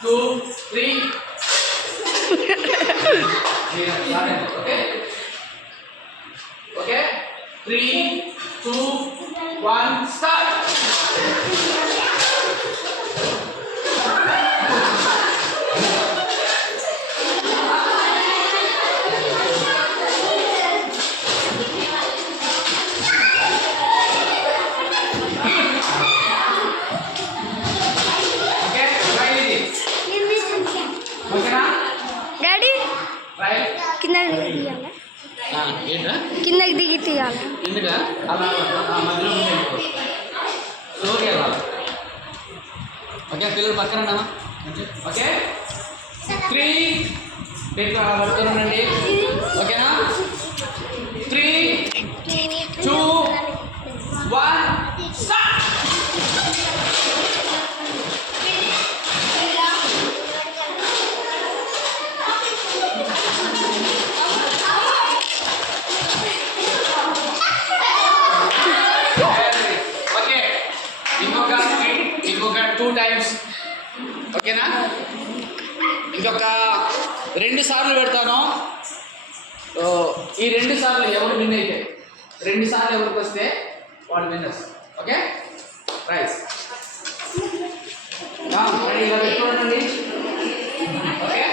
two, three. okay? Okay? Three, two, one, start! Daddy right కిందకి దిగి తీయాలా ఏంట్రా కిందకి దిగి తీయాలా ఎందుకా అలా ఆ మధ్యలో ఉండే స్లోగా వెళ్ళాలి ఓకే పిల్లలు పక్కన ఉన్నామా ఓకే త్రీ పెట్టుకో అలా పట్టుకొని ఉండండి ఓకేనా త్రీ టూ వన్ రెండు సార్లు పెడతాను. ఈ రెండు సార్లు ఎవరు విన్ అయితే? రెండు సార్లు ఎవరికి వస్తే వాళ్ళు విన్నర్స్ ఓకే? రైస్ ఇలా పెట్టుకోండి. ఓకే?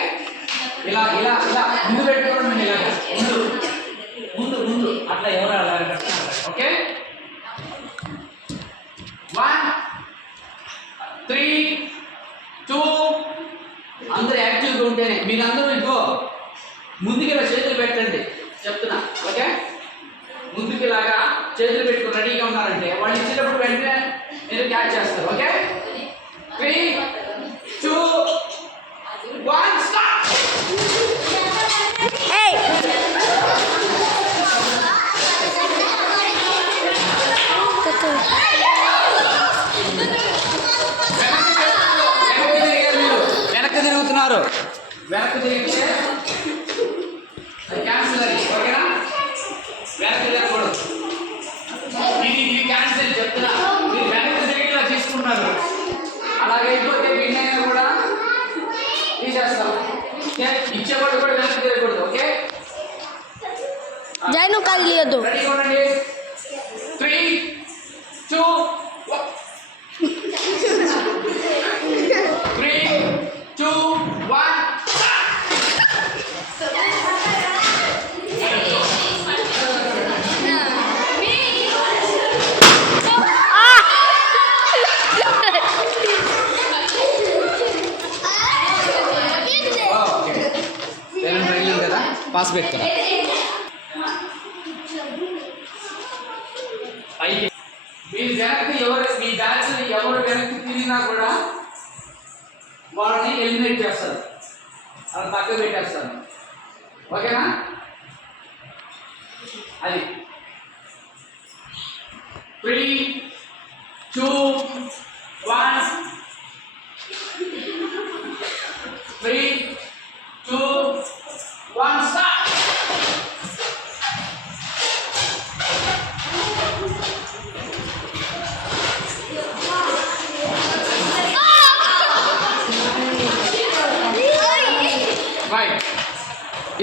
ఇలా ఇలా ఇలా. ముందు పెట్టుకోండి ఇలా ముందు. ముందు ముందు. అట్లా ఎవరు అలా ఓకే? వన్ ఉంటేనే. మీరందరూ ఇంకో ముందుకి ఇలా చేతులు పెట్టండి. చెప్తున్నా ఓకే? ముందుకి ఇలాగా చేతులు పెట్టుకుని రెడీగా ఉన్నారంటే వాళ్ళు ఇచ్చినప్పుడు వెంటనే మీరు క్యాచ్ చేస్తారు okay? Three two one start వెనక్కి తిరుగుతున్నారు. వెనక్కి తిరిగితే క్యాన్సిల్ అది ఓకేనా వెనక్కి తిరగకూడదు ఇది ఇది క్యాన్సిల్ చెప్తున్నా. మీరు వెనక్కి తిరిగి ఇలా తీసుకుంటున్నారు అలాగైపోతే విన్ అయినా కూడా తీసేస్తాం. ఇచ్చేవాడు కూడా వెనక్కి తిరగకూడదు ఓకే జై నువ్వు కదిలియొద్దు కదా పాస్ పెట్టుకురా పైకి మీ వెనక్కి ఎవరు మీ బ్యాచ్ ఎవరు వెనక్కి తిరిగినా కూడా వాళ్ళని ఎలిమినేట్ చేస్తారు అలా పక్కకు పెట్టేస్తారు ఓకేనా అది త్రీ టూ వన్ త్రీ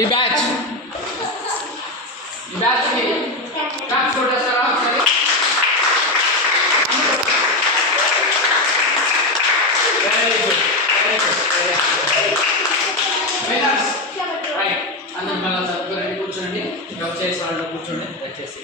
ఈ బ్యాచ్. ఈ బ్యాచ్ క్లాప్స్ కొట్టేస్తారా? ఒకసారి very good very good right మళ్ళీ సర్దుకు కూర్చోండి. వచ్చేసి వాళ్ళు కూర్చోండి. దయచేసి